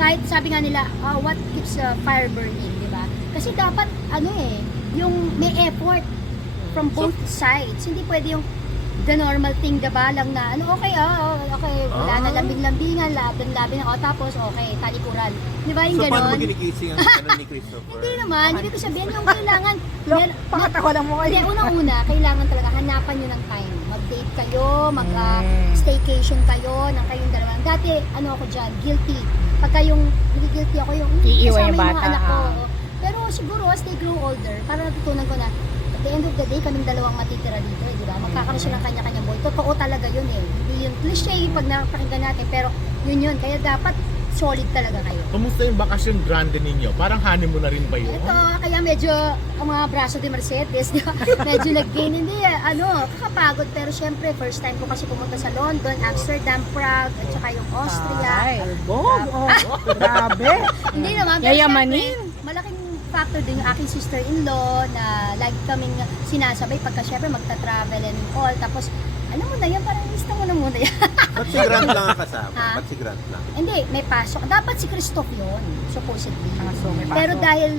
kahit sabi nga nila, ah, what keeps a fire burning, di ba? Kasi dapat, ano eh, yung may effort from both sides. Hindi pwede yung the normal thing, diba, lang na, ano, okay, ah, okay, wala na Ah. lambing-lambingan, labing-labing ako, tapos, okay, talikuran. Di ba yung So, paano ganon? mo ginikising ang ano ni Christopher? Hindi naman, ibig ko sabihin yung kailangan, mer- pakatawa lang mo hindi, kayo. unang-una, kailangan talaga hanapan nyo ng time. Mag-date kayo, Mm. Mag-staycation kayo ng kayong dalawa. Dati, ano ako dyan, guilty. Pagka yung, guilty ako yung, Iiwan yung bata, anak ko. ah. Pero siguro, as they grow older, parang natutunan ko na, at the end of the day, kaming dalawang matitira dito, eh, di ba? Magkakaroon siya ng kanya-kanya boy. Totoo talaga yun eh. Hindi yun cliche pag napakinggan natin, pero yun yun. Kaya dapat solid talaga kayo. Kumusta yung bakasyon grande ninyo? Parang honeymoon na rin ba yun? Ito, kaya medyo ang mga braso de Mercedes, di ba? medyo nag-gain. Hindi, ano, kakapagod. Pero syempre, first time ko kasi pumunta sa London, Amsterdam, Prague, at saka yung Austria. Ay, albog. Oh, grabe. Hindi naman. Pero Yayamanin. syempre, malaking factor din yung aking sister-in-law na lagi kaming sinasabay pagka syempre magta-travel and all. Tapos, alam mo na yan, parang lista mo na muna yan. Ba't si Grant lang ang kasama? Ha? Ba't si Grant lang? Hindi, may pasok. Dapat si Christoph yun, supposedly. Ah, so may Pero pasok. dahil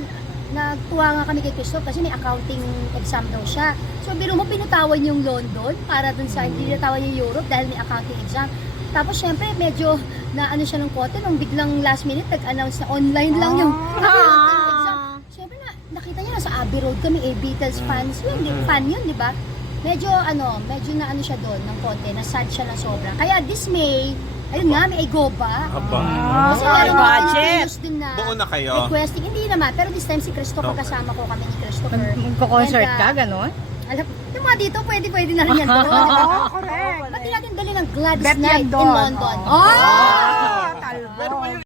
nagtuwa nga kami kay Christoph kasi may accounting exam daw siya. So biro mo pinatawan yung London para dun sa hindi natawan yung Europe dahil may accounting exam. Tapos syempre medyo na ano siya ng kote nung biglang last minute nag-announce na online lang yung Ah. accounting exam. Syempre na, nakita niya nasa Abbey Road kami eh, Beatles fans yun, di, fan yun, di ba? Medyo ano, medyo na ano siya doon ng konti, na sad siya na sobra. Kaya this May, ayun nga, may Igoba. Aba. Ah, Kasi meron mga budget. Filipinos din na Buo na kayo. requesting. Hindi naman, pero this time si Christopher Okay. kasama ko kami ni Christopher. Magko-concert And, ka, ganon? Alam, yung mga dito, pwede, pwede na rin yan doon. di ba? Oo, correct. Ba't di natin dali ng Gladys Night in. London? Oo. Oh! Ah, ngayon,